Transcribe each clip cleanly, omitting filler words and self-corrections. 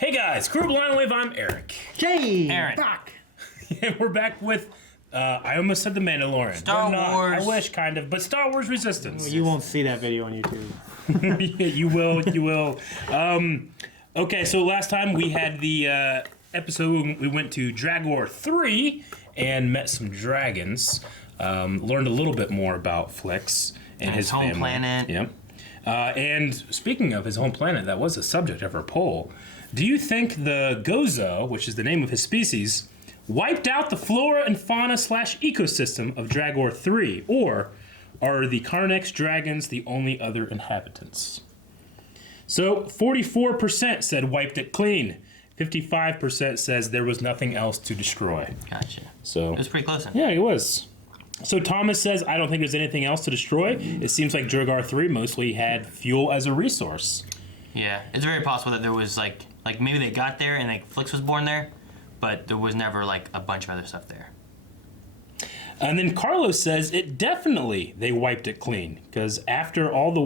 Hey guys, Crew Blind Wave, I'm Eric. Jay! Aaron. Back! And we're back with, I almost said The Mandalorian. Star Wars. I wish, kind of, but Star Wars Resistance. Well, you won't see that video on YouTube. You will. Okay, so last time we had the episode, we went to Dragor 3 and met some dragons. Learned a little bit more about Flix and his home family. planet. Yep. And speaking of his home planet, that was the subject of our poll. Do you think the Gozo, which is the name of his species, wiped out the flora and fauna / ecosystem of Dragor 3, or are the Karnax dragons the only other inhabitants? So 44% said wiped it clean. 55% says there was nothing else to destroy. Gotcha. So It was pretty close then. yeah, it was. So Thomas says, I don't think there's anything else to destroy. It seems like Dragor 3 mostly had fuel as a resource. Yeah, it's very possible that there was like maybe they got there and like Flix was born there, but there was never like a bunch of other stuff there. And then Carlos says it definitely they wiped it clean because after all the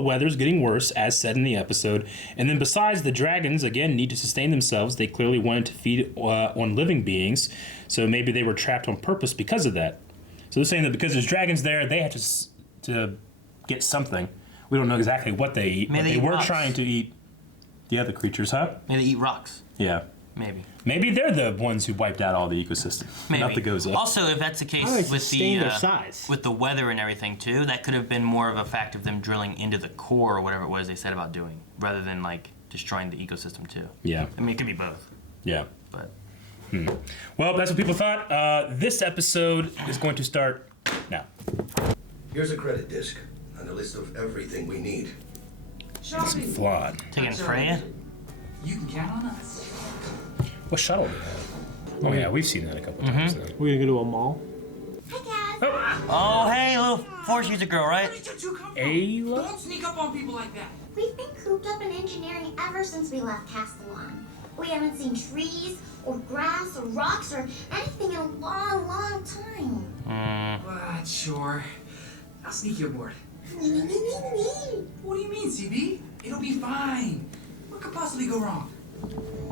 weather's getting worse, as said in the episode, and then besides the dragons again need to sustain themselves, they clearly wanted to feed on living beings, so maybe they were trapped on purpose because of that. So they're saying that because there's dragons there, they had to get something. We don't know exactly what they eat, but they were trying to eat the other creatures, huh? Maybe they eat rocks. Yeah. Maybe they're the ones who wiped out all the ecosystem, Maybe. not the Gozo. Also, if that's the case their size. with the weather and everything too, that could have been more of a fact of them drilling into the core or whatever it was they said about doing, rather than like destroying the ecosystem too. Yeah. I mean, it could be both. Yeah. But Well, that's what people thought. This episode is going to start now. Here's a credit disc and a list of everything we need. It's flawed. taking Freya. You can count on us. What shuttle do they have? Oh yeah, we've seen that a couple times now. We're gonna go to a mall. Oh, hey, little Force user girl, right? Where did you two come from? Ayla? Don't sneak up on people like that. We've been cooped up in engineering ever since we left Castellan. We haven't seen trees, or grass, or rocks, or anything in a long, long time. But sure. I'll sneak you aboard. What do you mean, CB? It'll be fine. What could possibly go wrong?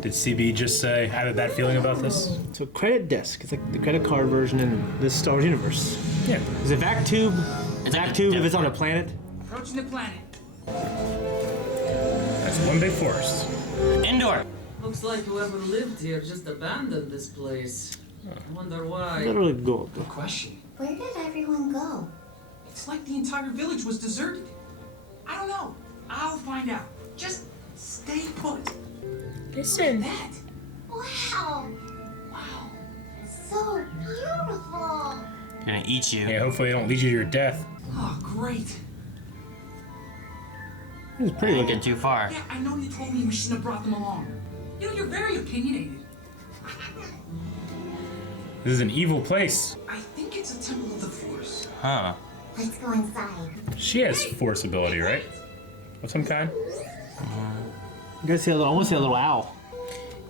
Did CB just say, I have a bad feeling about this? So credit disc, it's like the credit card version in this Star Wars universe. Yeah. Is it vac tube? It's like Vac a tube if debit it's on a card. planet? Approaching the planet. That's one big forest. Indoor. Looks like whoever lived here just abandoned this place. I wonder why. Literally gold. Good question. Where did everyone go? It's like the entire village was deserted. I don't know. I'll find out. Just stay put. Listen. That. Wow, Wow. so beautiful. Gonna eat you. Yeah, hopefully they don't lead you to your death. Oh, great. It's pretty Didn't looking. get too far. Yeah, I know you told me we shouldn't have brought them along. You know, you're very opinionated. This is an evil place. I think it's a temple of the Force. Huh. Let's go inside. She has force ability, right? Of some kind? You guys see a little, I want to see a little owl.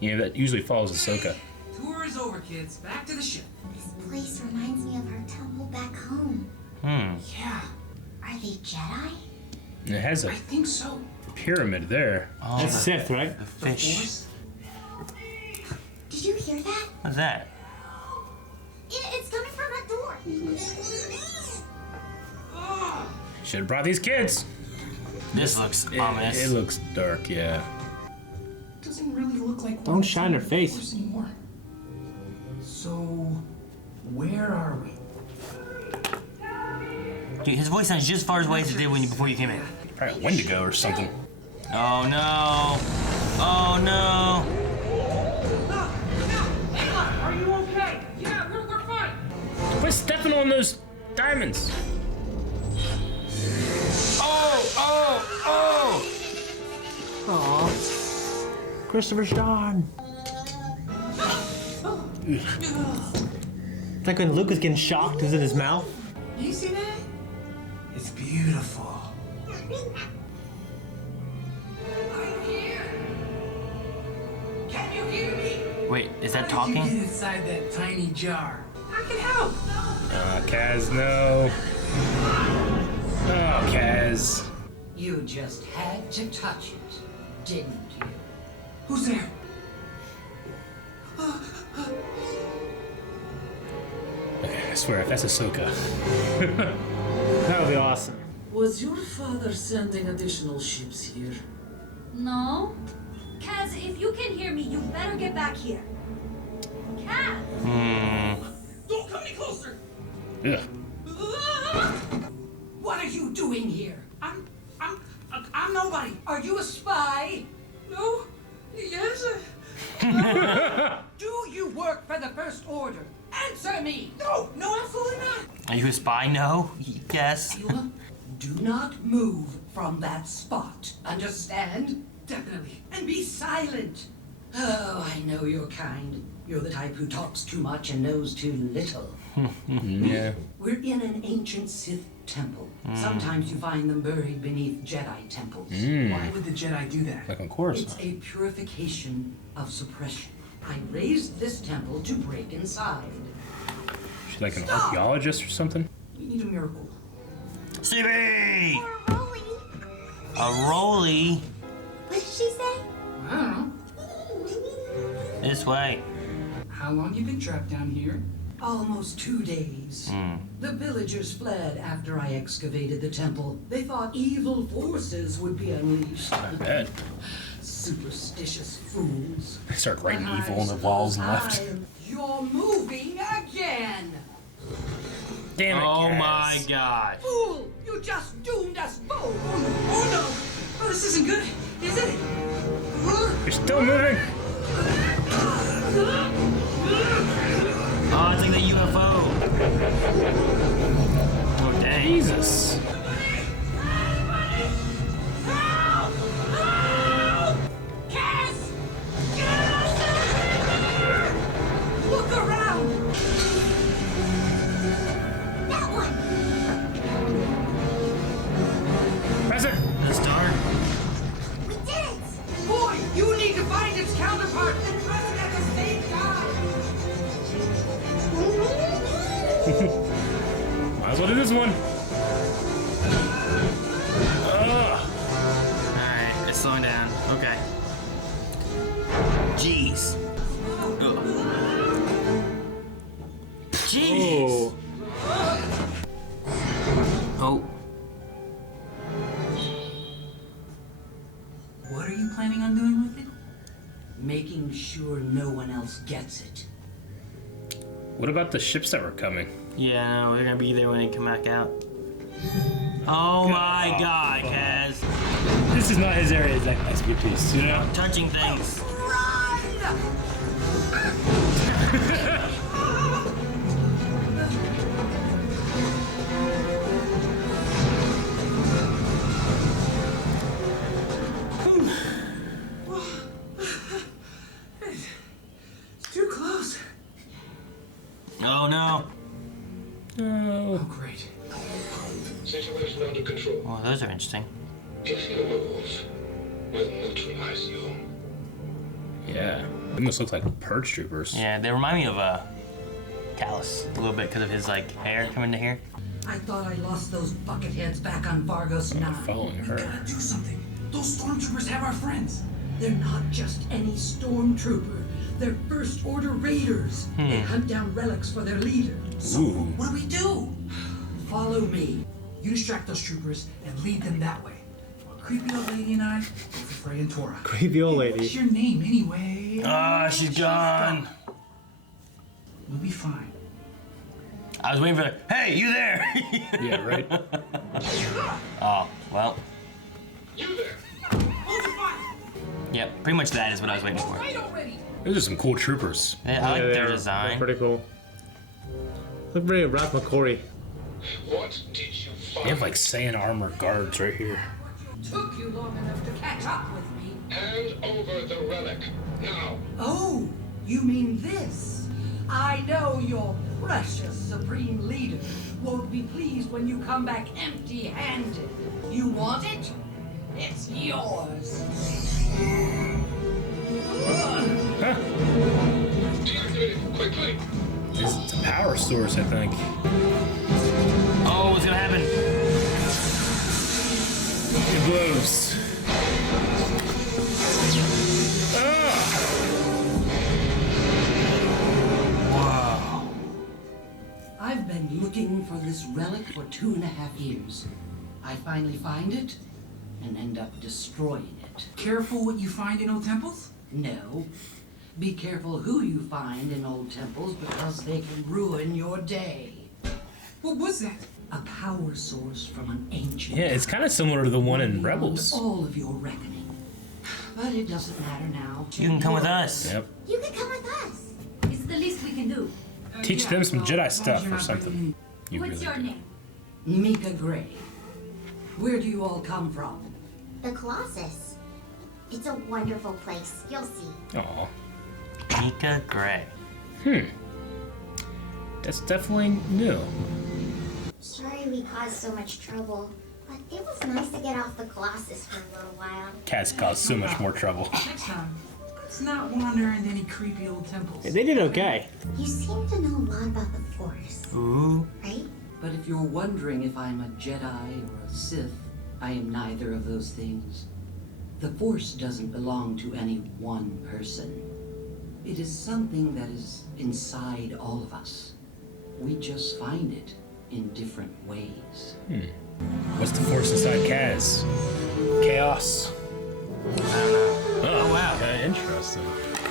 Yeah, that usually follows Ahsoka. Tour is over, kids. Back to the ship. This place reminds me of our temple back home. Yeah, Are they Jedi? And it has I a think so. pyramid there. Oh, That's Sith, right? the The fish. Force? Did you hear that? What's that? It's coming from that door. Should have brought these kids. This looks ominous. It looks dark, yeah. Doesn't really look like Don't shine her the face. Force anymore. So, where are we? Dude, his voice sounds just as far away as it did before you came in. Probably a Wendigo or something. Oh no! Oh no! Are you okay? Yeah, we're fine. Quit stepping on those diamonds. Oh! Aww. Christopher Sean. It's like when Luke was getting shocked, it was in his mouth. You see that? It's beautiful. I'm here. Can you hear me? Wait, is that How did you talking? get inside that tiny jar? I can help. Kaz, no. Oh, Kaz. You just had to touch it, didn't you? Who's there? Okay, I swear, if that's Ahsoka. That would be awesome. Was your father sending additional ships here? No? Kaz, if you can hear me, you better get back here. Kaz! Don't come any closer! Ugh. What are you doing here? I'm nobody. Are you a spy? No. Yes. Do you work for the First Order? Answer me. No, absolutely not. Are you a spy? No? Yes. Ayla, do not move from that spot. Understand? Definitely. And be silent. Oh, I know your kind. You're the type who talks too much and knows too little. Yeah. We're in an ancient Sith temple. Sometimes you find them buried beneath Jedi temples. Why would the Jedi do that? Like on course. It's a purification of suppression. I raised this temple to break inside. She's like an archaeologist or something? We need a miracle. CB! Or Rolly. A Rolly. What did she say? I don't know. This way. How long you been trapped down here? Almost 2 days. The villagers fled after I excavated the temple. They thought evil forces would be unleashed. Not bad. Superstitious fools. They start writing But evil I on the walls and suppose left. You're moving again! Damn it, Oh Kaz. my god. Fool! You just doomed us both! Oh no! Oh, this isn't good, is it? You're still moving! Oh, it's like the UFO. Oh, dang. Jesus. Cass! Look around! That one! Press it! The star? We did it! Boy, you need to find its counterpart and press it at the same time! Might as well do this one. Alright, it's slowing down. Okay. Jeez. Ugh. Jeez. Oh. What are you planning on doing with it? Making sure no one else gets it. What about the ships that were coming? Yeah, no, they're gonna be there when they come back out. Oh my god, Kaz. This is not his area as expertise, you know? Touching things. It's too close. Oh no. Oh, great. Situation under control. Oh, those are interesting. If you move, we'll neutralize you. Yeah. They almost look like purge troopers. Yeah, they remind me of Callus a little bit because of his like hair coming to here. I thought I lost those bucketheads back on Vargos 9. Following her. Gotta do something. Those stormtroopers have our friends. They're not just any stormtrooper. They're First Order Raiders. They hunt down relics for their leader. So, Ooh. what do we do? Follow me. You distract those troopers and lead them that way. While creepy old lady and I go for Frey and Tora. Creepy old Hey, lady. what's your name anyway? Ah, she's gone. We'll be fine. I was waiting for the, hey, you there? Yeah, right? Oh, well. You there! Hold your fire! Yep, pretty much that is what I was waiting for. Right already! Those are some cool troopers. Yeah, I like they their are. design. They're pretty cool. Look very Ralph McCory. What did you find? They have like Saiyan armor guards right here. Took you long enough to catch up with me. Hand over the relic. Now. Oh, you mean this? I know your precious Supreme Leader won't be pleased when you come back empty-handed. You want it? It's yours. Deactivate it quickly. It's a power source, I think. Oh, what's gonna happen? It blows. Ah! this relic for 2.5 years. I finally find it and end up destroying it. Careful what you find in old temples? No. Be careful who you find in old temples because they can ruin your day. What was that? A power source from an ancient. Yeah, it's kind of similar to the one in Rebels. All of your reckoning. But it doesn't matter now. You can come with us. Yep. You can come with us. It's the least we can do. Teach them some Jedi stuff or something. You What's really your do. name? Mika Gray. Where do you all come from? The Colossus. It's a wonderful place. You'll see. Aw. Mika Gray. That's definitely new. Sorry we caused so much trouble, but it was nice to get off the Colossus for a little while. Cats cause so much more trouble. Next time, let's not wander into any creepy old temples. They did okay. You seem to know a lot about the Force, Ooh. right? But if you're wondering if I'm a Jedi or a Sith, I am neither of those things. The Force doesn't belong to any one person. It is something that is inside all of us. We just find it in different ways. What's the force inside Kaz? Chaos. Oh, wow. Okay, interesting.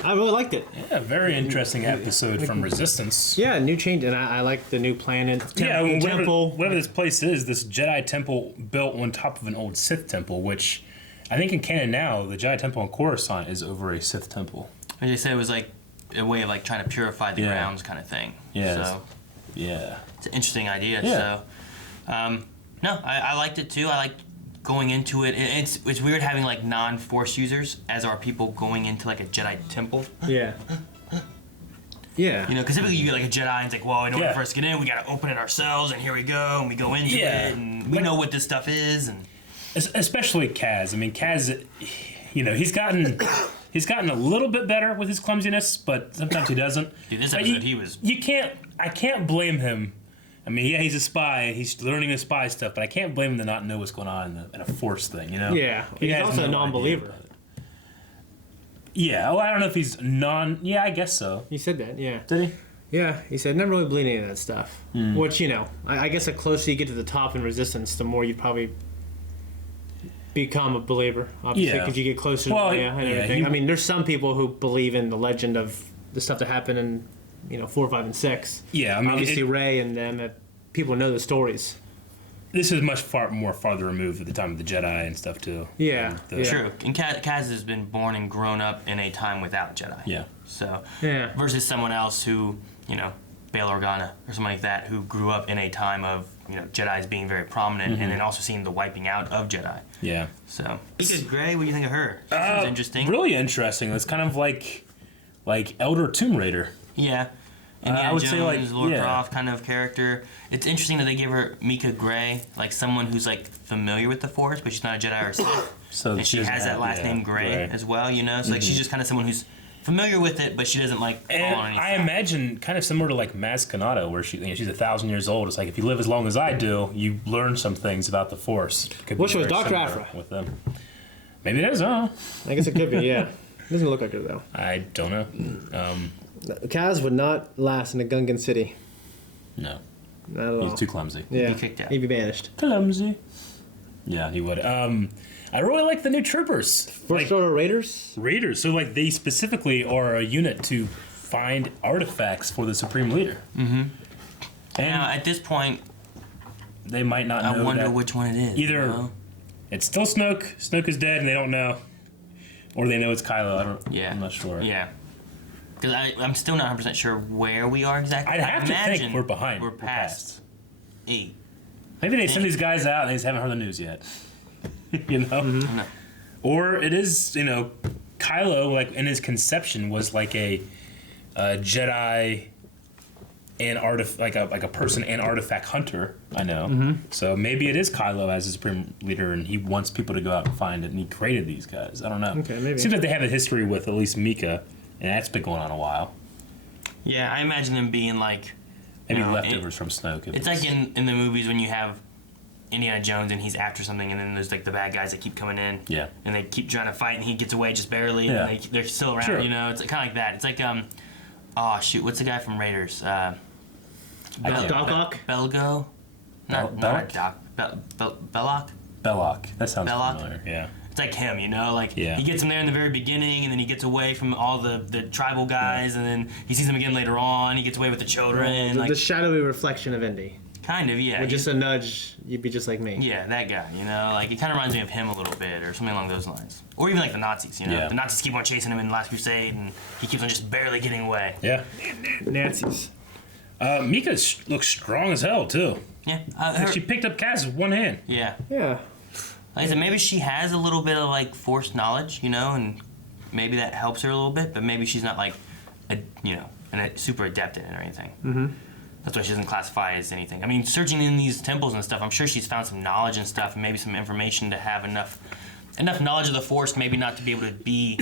I really liked it. Yeah, very interesting episode from Resistance. Yeah, new change, and I like the new planet. Yeah, the temple. whatever this place is, this Jedi temple built on top of an old Sith temple, which I think in canon now, the Jedi temple in Coruscant is over a Sith temple. And they said it was like a way of like trying to purify the Yeah. grounds kind of thing. Yeah. So Yeah. it's an interesting idea. Yeah. So, no, I liked it too. I liked going into it. It's weird having like non-Force users as our people going into like a Jedi temple. Yeah. Yeah. You know, because typically you get like a Jedi and it's like, well, in order Yeah. for us to get in, we got to open it ourselves, and here we go, and we go into Yeah. it, and we know what this stuff is, and Especially Kaz. I mean, Kaz, you know, he's gotten a little bit better with his clumsiness, but sometimes he doesn't. dude, this But episode he was. I can't blame him. I mean, yeah, he's a spy. He's learning his spy stuff, but I can't blame him to not know what's going on in a Force thing, you know? Yeah. He He's has also a no non-believer. idea about it. Yeah, well, I don't know if he's Yeah, I guess so. He said that, yeah. Did he? Yeah, he said never really believed any of that stuff. Which, you know, I guess the closer you get to the top in Resistance, the more you probably become a believer, obviously, Yeah. because you get closer Well, to Leia and yeah, everything. he- I mean, there's some people who believe in the legend of the stuff that happened in, 4, 5, and 6. Yeah, I mean, Obviously, Rey and them, that people know the stories. this is much more farther removed at the time of the Jedi and stuff, too. Yeah, And the- yeah. True. And Kaz has been born and grown up in a time without Jedi. Yeah. So, Yeah. versus someone else who, Bail Organa or something like that, who grew up in a time of, Jedi's being very prominent and then also seeing the wiping out of Jedi. Yeah. So, Mika Gray, what do you think of her? She seems interesting. Really interesting. It's kind of like Elder Tomb Raider. Yeah. Indiana I would Jones, say, like, Lord yeah. Croft kind of character. It's interesting that they give her Mika Gray, like someone who's like familiar with the Force, but she's not a Jedi or a Sith. So And she doesn't has that have- last yeah, name Gray as well, So like she's just kind of someone who's familiar with it, but she doesn't like fall And on any I side. imagine kind of similar to like Maz Kanata, where she's 1,000 years old. It's like if you live as long as I do, you learn some things about the Force. Could be Which was very Dr. similar Aphra. with them. Maybe it is. I don't know. I guess it could be, yeah. Doesn't look like her, though. I don't know. Kaz would not last in a Gungan city. No, Not at all. he's too clumsy. Yeah. Be kicked out. He'd be banished. Clumsy. Yeah, he would. I really like the new troopers. First Order Raiders? Raiders. So like they specifically are a unit to find artifacts for the Supreme Leader. Mm-hmm. And Now, at this point, they might not know. I wonder that which one it is. either it's still Snoke. Snoke is dead, and they don't know, or they know it's Kylo. Yeah. I'm not sure. Yeah. Because I'm still not 100% sure where we are exactly. I'd have to think imagine we're behind. We're past 8. Maybe they send these guys out and they just haven't heard the news yet. No. Or it is, Kylo, like in his conception, was like a Jedi and like a person and artifact hunter. I know. So maybe it is Kylo as the Supreme Leader, and he wants people to go out and find it, and he created these guys. I don't know. Okay, maybe. Seems like they have a history with at least Mika, and that's been going on a while. Yeah, I imagine them being like. Maybe you know, leftovers from Snoke. It's like in the movies when you have Indiana Jones and he's after something, and then there's like the bad guys that keep coming in. Yeah. And they keep trying to fight, and he gets away just barely. Yeah. And they're still around. Sure. It's kind of like that. It's like oh shoot, what's the guy from Raiders? I can't- Doc Ock? Belgo. Not Belloc? Belloc? Belloc. That sounds Belloc? familiar. Yeah. It's like him, you know? Like, Yeah. he gets him there in the very beginning, and then he gets away from all the tribal guys, and then he sees them again later on. He gets away with the children. The like, shadowy reflection of Indy. kind of, yeah. With just a nudge, you'd be just like me. Yeah, that guy, you know? Like, it kind of reminds me of him a little bit, or something along those lines. Or even like the Nazis, you know? Yeah. The Nazis keep on chasing him in the Last Crusade, and he keeps on just barely getting away. Yeah. Nazis. Mika looks strong as hell, too. Yeah. She picked up Kaz with one hand. Yeah. Yeah. Like I said, maybe she has a little bit of like forced knowledge, you know, and maybe that helps her a little bit. But maybe she's not like, super adept in it or anything. Mm-hmm. That's why she doesn't classify as anything. I mean, searching in these temples and stuff, I'm sure she's found some knowledge and stuff, and maybe some information to have enough knowledge of the Force, maybe not to be able to be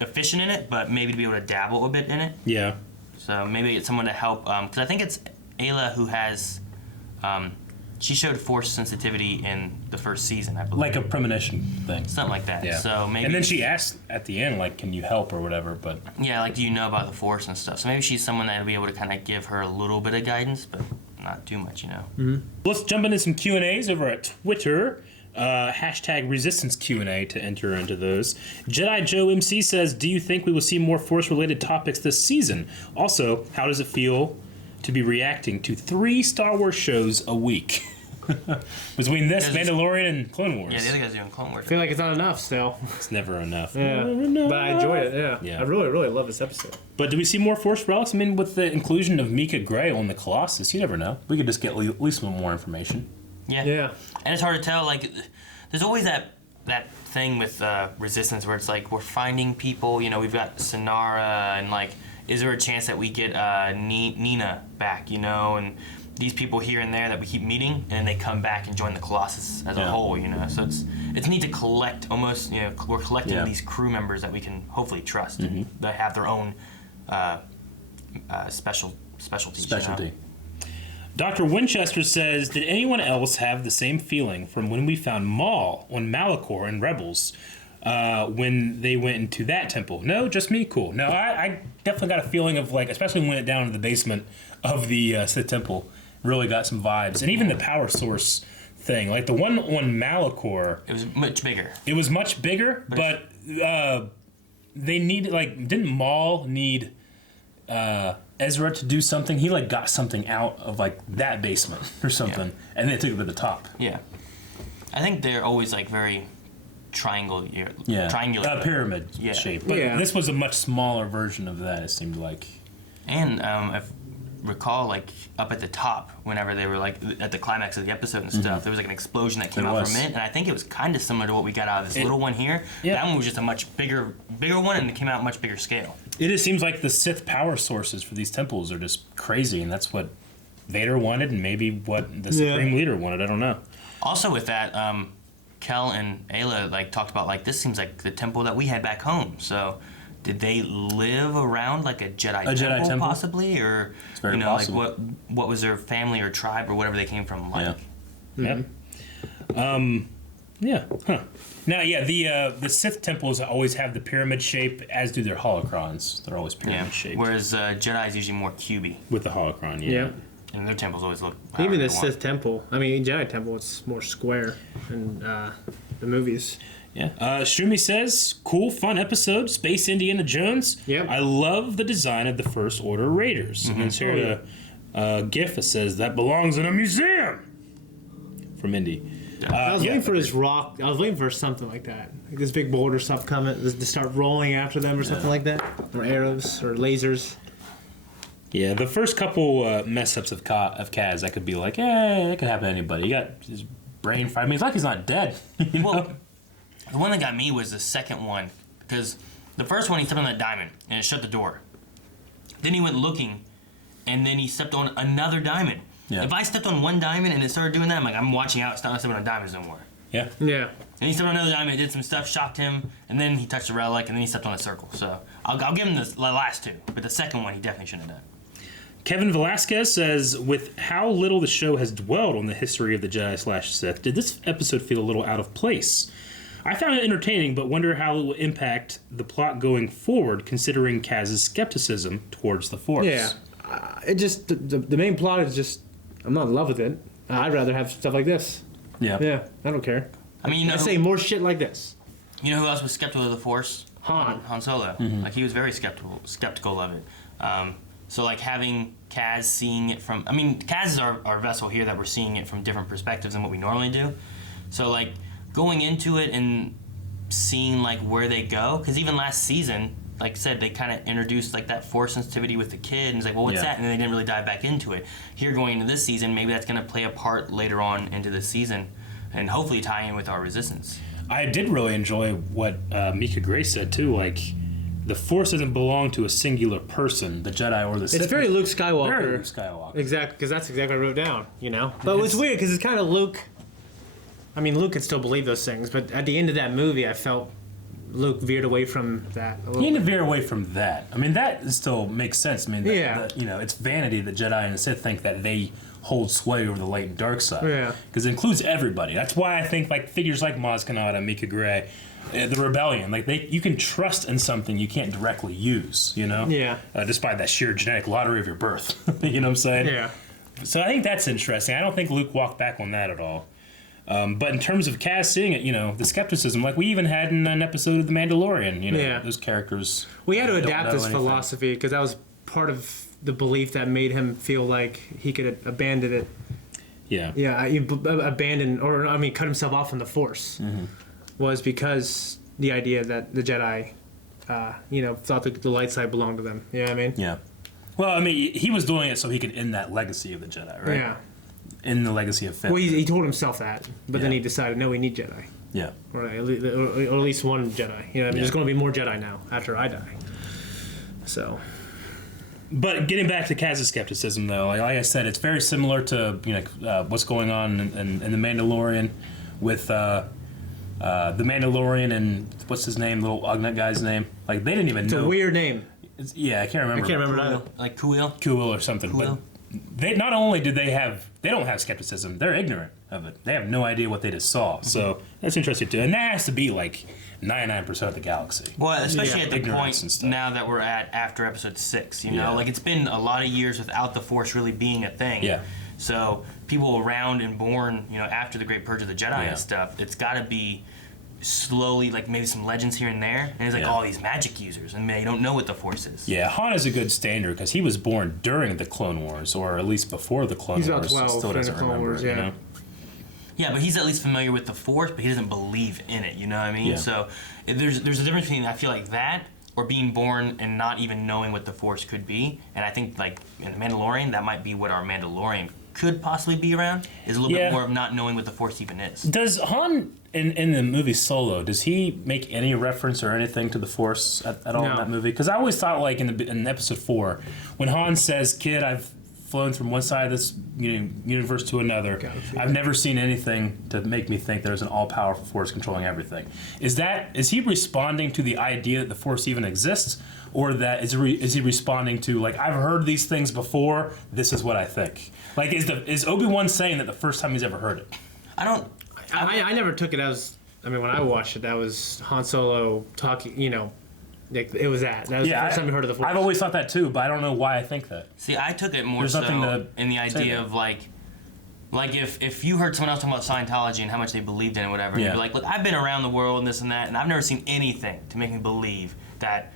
efficient in it, but maybe to be able to dabble a bit in it. Yeah. So maybe it's someone to help, because I think it's Ayla who has. She showed force sensitivity in the first season, I believe. Like a premonition thing. Something like that. Yeah. So maybe. And then she asked at the end, like, can you help or whatever, but... Yeah, like, do you know about the Force and stuff? So maybe she's someone that'll be able to kind of give her a little bit of guidance, but not too much, you know? Mm-hmm. Let's jump into some Q&As over at Twitter. Hashtag Resistance Q&A to enter into those. Jedi Joe MC says, do you think we will see more Force-related topics this season? Also, how does it feel to be reacting to 3 Star Wars shows a week? Between this, Mandalorian, and Clone Wars. Yeah, the other guy's doing Clone Wars. I feel like it's not enough still. It's never enough. Yeah. But I enjoy it, yeah. I really, really love this episode. But do we see more Force relics? I mean, with the inclusion of Mika Gray on the Colossus, you never know. We could just get at least some more information. Yeah. Yeah. And it's hard to tell. Like, there's always that thing with Resistance where it's like we're finding people. You know, we've got Sonara, and like, is there a chance that we get Nina back? You know, and these people here and there that we keep meeting, and then they come back and join the Colossus as a whole. You know, so it's neat to collect. Almost, you know, we're collecting these crew members that we can hopefully trust. Mm-hmm. That have their own specialty. Specialty. You know? Dr. Winchester says, did anyone else have the same feeling from when we found Maul on Malachor in Rebels when they went into that temple? No, just me? Cool. No, I definitely got a feeling of, like, especially when we went down to the basement of the Sith temple, really got some vibes. And even the power source thing. Like, the one on Malachor... It was much bigger. It was much bigger, but they needed, like, didn't Maul need... Ezra to do something? He like got something out of like that basement or something, and then took it to the top. Yeah, I think they're always like very triangular. Pyramid shape. But this was a much smaller version of that. It seemed like. And I recall like up at the top, whenever they were like at the climax of the episode and stuff, there was like an explosion that came out from it, and I think it was kind of similar to what we got out of this little one here. Yeah. That one was just a much bigger one, and it came out much bigger scale. It just seems like the Sith power sources for these temples are just crazy, and that's what Vader wanted, and maybe what the Supreme Leader wanted. I don't know. Also, with that, Kel and Ayla like talked about like this seems like the temple that we had back home. So, did they live around like a Jedi temple possibly, or you know, possible. Like what was their family or tribe or whatever they came from like? Yeah. Mm-hmm. Yeah. Huh. Now, the Sith temples always have the pyramid shape, as do their holocrons. They're always pyramid shaped. Whereas Jedi is usually more cubey. With the holocron, yeah. And their temples always look. Even the Sith temple. I mean, Jedi temple, it's more square in the movies. Yeah. Shumi says, cool, fun episode. Space Indiana Jones. Yep. I love the design of the First Order Raiders. Mm-hmm. And then here a GIF that says, that belongs in a museum. From Indy. I was waiting for this rock. I was waiting for something like that. Like this big boulder stuff coming to start rolling after them or something like that. Or arrows or lasers. Yeah, the first couple mess ups of Kaz, I could be like, that could happen to anybody. You got his brain fried. I mean, it's like he's not dead. Well, the one that got me was the second one. Because the first one, he stepped on that diamond and it shut the door. Then he went looking and then he stepped on another diamond. Yeah. If I stepped on one diamond and it started doing that, I'm like, I'm watching out, it's not stepping on diamonds no more. Yeah. Yeah. And he stepped on another diamond, did some stuff, shocked him, and then he touched a relic, and then he stepped on a circle. So I'll give him the last two, but the second one he definitely shouldn't have done. Kevin Velasquez says, with how little the show has dwelled on the history of the Jedi/Sith, did this episode feel a little out of place? I found it entertaining, but wonder how it will impact the plot going forward, considering Kaz's skepticism towards the Force. Yeah. It just, the main plot is just, I'm not in love with it. I'd rather have stuff like this. Yeah. Yeah, I don't care. I mean, I say more shit like this. You know who else was skeptical of the Force? Han Solo. Like, he was very skeptical of it. So, like, having Kaz seeing it from... I mean, Kaz is our vessel here that we're seeing it from different perspectives than what we normally do. So, like, going into it and seeing, like, where they go... Because even last season, like I said, they kind of introduced, like, that Force sensitivity with the kid. And it's like, well, what's that? And then they didn't really dive back into it. Here, going into this season, maybe that's going to play a part later on into the season. And hopefully tie in with our Resistance. I did really enjoy what Mika Grace said, too. Like, the Force doesn't belong to a singular person, the Jedi or the Sith. It's very Luke Skywalker. Very Luke Skywalker. Exactly, because that's exactly what I wrote down, you know? But it's weird, because it's kind of Luke... I mean, Luke could still believe those things, but at the end of that movie, I felt Luke veered away from that a little He didn't veer away from that. I mean, that still makes sense. I mean, Yeah. you know, it's vanity that Jedi and the Sith think that they hold sway over the light and dark side. Yeah. Because it includes everybody. That's why I think, like, figures like Maz Kanata, Mika Gray, the Rebellion, like, you can trust in something you can't directly use, you know? Yeah. Despite that sheer genetic lottery of your birth. You know what I'm saying? Yeah. So I think that's interesting. I don't think Luke walked back on that at all. But in terms of Kaz seeing it, you know, the skepticism, like we even had in an episode of The Mandalorian, you know, Yeah. those characters. We had to don't adapt know his anything. philosophy, because that was part of the belief that made him feel like he could abandon it. Yeah. Yeah, he abandoned, or I mean, cut himself off from the Force, was because the idea that the Jedi, you know, thought that the light side belonged to them. You know what I mean? Yeah. Well, I mean, he was doing it so he could end that legacy of the Jedi, right? Yeah. End the legacy of Finn. Well, he told himself that, but then Yeah. he decided, no, we need Jedi. Yeah. Or at least one Jedi. You know what I mean? Yeah. There's going to be more Jedi now after I die. So. But getting back to Kaz's skepticism, though, like I said, it's very similar to, you know, what's going on in The Mandalorian with The Mandalorian and what's his name, little Ugnut guy's name. Like, they didn't even It's know. a weird name. Yeah, I can't remember. I can't remember either. Like Kuil. Kuil or something. Kuil. But they not only did they don't have skepticism, they're ignorant of it. They have no idea what they just saw. So that's interesting too. And that has to be like 99% of the galaxy. Well, especially at the Ignorance and point stuff. now that we're at after episode 6, you know? Yeah. Like, it's been a lot of years without the Force really being a thing. Yeah. So, people around and born, you know, after the Great Purge of the Jedi Yeah. and stuff, it's got to be slowly, like, maybe some legends here and there. And it's like Yeah. all these magic users, and they don't know what the Force is. Yeah, Han is a good standard because he was born during the Clone Wars, or at least before the Clone He's about Wars. 12 Still in the doesn't Clone remember Wars, it, yeah. you know? Yeah, but he's at least familiar with the Force, but he doesn't believe in it, you know what I mean? Yeah. So there's a difference between, I feel like, that or being born and not even knowing what the Force could be. And I think, like, in The Mandalorian, that might be what our Mandalorian could possibly be around, is a little Yeah. bit more of not knowing what the Force even is. Does Han, in the movie Solo, does he make any reference or anything to the Force at all in No. that movie? Because I always thought, like, in episode 4, when Han says, "Kid, I've flown from one side of this universe to another. Galaxy. I've never seen anything to make me think there's an all-powerful Force controlling everything." Is he responding to the idea that the Force even exists, or that is he responding to, like, I've heard these things before, this is what I think? Like, is Obi-Wan saying that the first time he's ever heard it? I never took it as. I mean, when I watched it, that was Han Solo talking. You know, like, it was that. That was the first time you heard of the Force. I've always thought that too, but I don't know why I think that. See, I took it more There's so nothing to in the say idea there. of, like if you heard someone else talking about Scientology and how much they believed in it, whatever, and you'd Yeah. be like, look, I've been around the world and this and that, and I've never seen anything to make me believe that.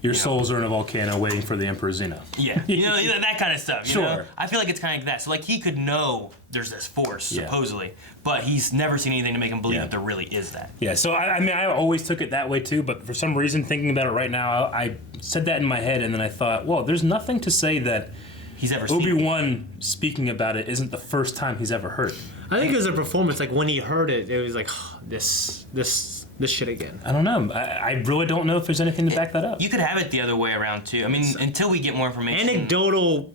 Your know. souls are in a volcano waiting for the Emperor Zeno. Yeah, you know, that kind of stuff. You know? Sure. I feel like it's kind of like that. So, like, he could know there's this Force, Yeah. supposedly, but he's never seen anything to make him believe Yeah. that there really is that. Yeah, so I mean, I always took it that way too, but for some reason, thinking about it right now, I said that in my head, and then I thought, well, there's nothing to say that He's ever seen it. Obi-Wan speaking about it isn't the first time he's ever heard it. I think it was a performance. Like, when he heard it, it was like, this shit again. I don't know. I really don't know if there's anything to back that up. You could have it the other way around, too. I mean, until we get more information. Anecdotal,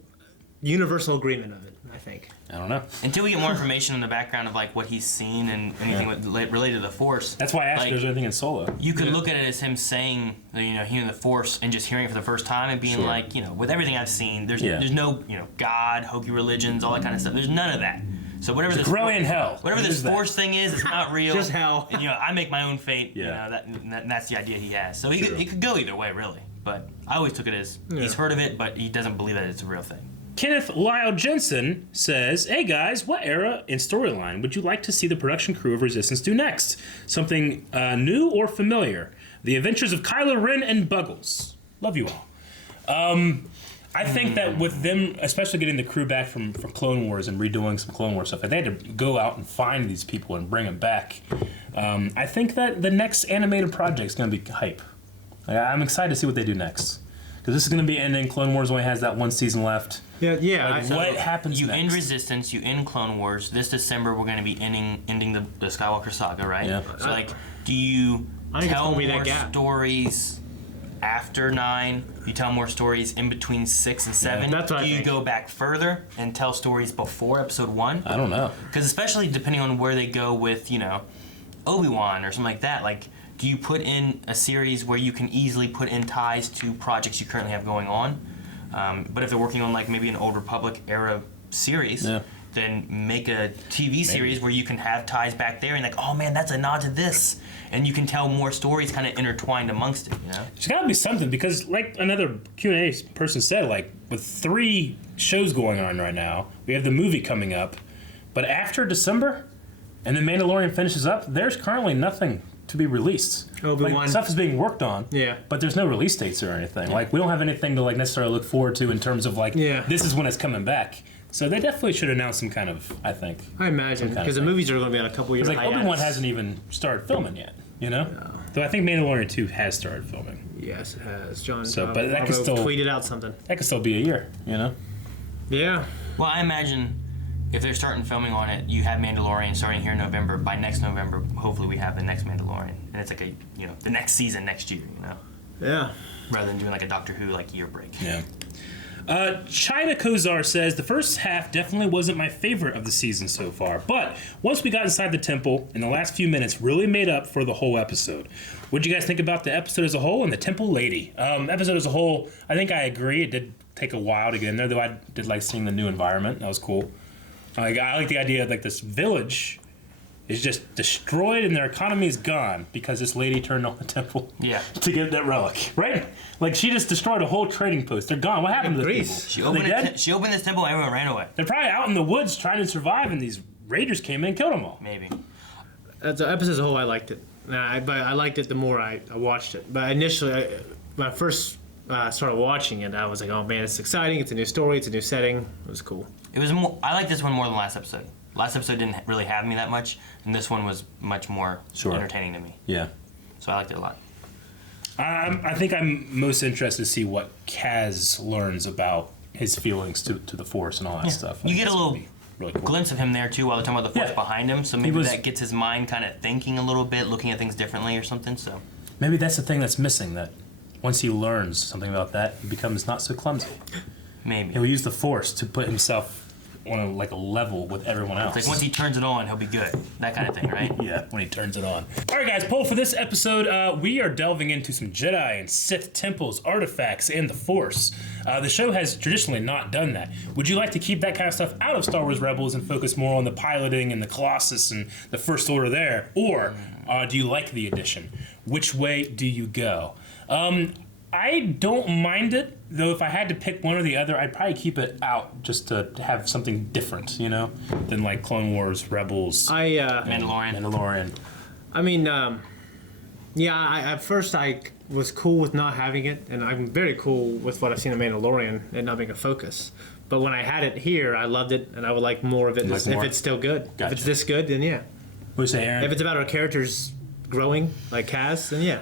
universal agreement of it, I think. I don't know. Until we get more information in the background of, like, what he's seen and anything related to the Force. That's why I asked like, if there's anything in Solo. You could look at it as him saying, you know, hearing the Force and just hearing it for the first time and being Sure. like, you know, with everything I've seen, there's Yeah. no, you know, God, hokey religions, all that kind of stuff. There's none of that. So whatever this Growing hell. whatever What this is that? Force thing is, it's not real. Just hell. And, you know, I make my own fate. Yeah. You know, that's the idea he has. So he True. could go either way, really. But I always took it as he's heard of it, but he doesn't believe that it's a real thing. Kenneth Lyle Jensen says, "Hey guys, what era and storyline would you like to see the production crew of Resistance do next? Something new or familiar? The Adventures of Kylo Ren and Buggles. Love you all." I think that with them, especially getting the crew back from Clone Wars and redoing some Clone Wars stuff, they had to go out and find these people and bring them back. I think that the next animated project is going to be hype. I'm excited to see what they do next. Because this is going to be ending. Clone Wars only has that one season left. Yeah. What happens You next? end Resistance, you end Clone Wars. This December, we're going to be ending the Skywalker saga, right? Yeah. So, like, do you tell more stories after 9? You tell more stories in between 6 and 7? that's what I do you think. go back further and tell stories before Episode 1? I don't know. Because especially depending on where they go with, Obi-Wan or something like that, like, do you put in a series where you can easily put in ties to projects you currently have going on? But if they're working on like maybe an Old Republic era series, then make a TV series where you can have ties back there and like, oh man, that's a nod to this. And you can tell more stories kind of intertwined amongst it, There's got to be something because like another Q&A person said, like with 3 shows going on right now, we have the movie coming up, but after December and then Mandalorian finishes up, there's currently nothing to be released. Like, stuff is being worked on, but there's no release dates or anything. Like we don't have anything to like necessarily look forward to in terms of like this is when it's coming back. So they definitely should announce some kind of, I think. I imagine because the movies are going to be on a couple years. Like Obi-Wan hasn't even started filming yet, No. Though I think Mandalorian 2 has started filming. Yes, it has. John. So, but that could still tweeted out something. That could still be a year, Yeah. Well, I imagine if they're starting filming on it, you have Mandalorian starting here in November. By next November, hopefully we have the next Mandalorian, and it's like the next season next year, Yeah. rather than doing like a Doctor Who like year break. Yeah. China Kozar says the first half definitely wasn't my favorite of the season so far, but once we got inside the temple, in the last few minutes really made up for the whole episode. What did you guys think about the episode as a whole and the temple lady? Episode as a whole, I think I agree. It did take a while to get in there, though I did like seeing the new environment. That was cool. I like the idea of like this village is just destroyed and their economy is gone because this lady turned on the temple to get that relic, right? Like she just destroyed a whole trading post. They're gone. What happened to the people? She opened this temple and everyone ran away. They're probably out in the woods trying to survive, and these raiders came in and killed them all. Maybe. As an episode as a whole, I liked it. But I liked it the more I watched it. But initially, when I first started watching it, I was like, oh man, it's exciting. It's a new story. It's a new setting. It was cool. It was more. I like this one more than last episode. Last episode didn't really have me that much, and this one was much more entertaining to me. Yeah. So I liked it a lot. I think I'm most interested to see what Kaz learns about his feelings to the Force and all that stuff. You get a little really cool glimpse of him there too while they're talking about the Force behind him, so maybe that gets his mind kind of thinking a little bit, looking at things differently or something. So maybe that's the thing that's missing, that once he learns something about that, he becomes not so clumsy. Maybe. He'll use the Force to put himself on a level with everyone else. It's like once he turns it on, he'll be good. That kind of thing, right? Yeah, when he turns it on. All right, guys, poll for this episode. We are delving into some Jedi and Sith temples, artifacts, and the Force. The show has traditionally not done that. Would you like to keep that kind of stuff out of Star Wars Rebels and focus more on the piloting and the Colossus and the First Order there? Or do you like the addition? Which way do you go? I don't mind it, though if I had to pick one or the other, I'd probably keep it out just to have something different, than like Clone Wars, Rebels, Mandalorian. I mean, at first I was cool with not having it, and I'm very cool with what I've seen of Mandalorian and not being a focus. But when I had it here, I loved it, and I would like more of it if it's still good. Gotcha. If it's this good, then yeah. What do you say, Aaron? If it's about our characters growing, like Kaz, then yeah.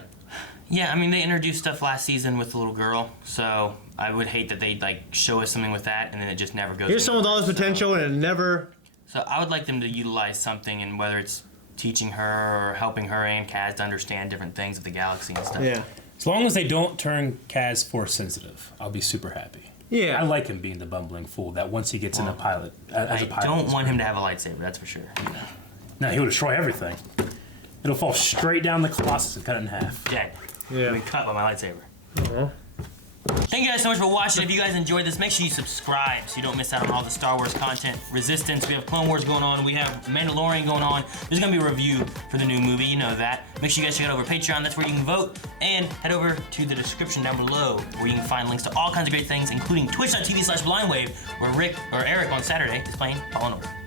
Yeah, I mean, they introduced stuff last season with the little girl, so I would hate that they show us something with that and then it just never goes. Here's someone with all this potential and it never. So I would like them to utilize something, and whether it's teaching her or helping her and Kaz to understand different things of the galaxy and stuff. Yeah. As long as they don't turn Kaz Force sensitive, I'll be super happy. Yeah. I like him being the bumbling fool that once he gets in a pilot, as a pilot. I don't want him to have a lightsaber, that's for sure. No, he'll destroy everything. It'll fall straight down the Colossus and cut it in half. Dead. Yeah. I'll be cut by my lightsaber. Thank you guys so much for watching. If you guys enjoyed this, make sure you subscribe so you don't miss out on all the Star Wars content. Resistance, we have Clone Wars going on, we have Mandalorian going on. There's gonna be a review for the new movie, you know that. Make sure you guys check it out over Patreon, that's where you can vote. And head over to the description down below where you can find links to all kinds of great things, including twitch.tv/blindwave, where Eric on Saturday is playing Fallen Order.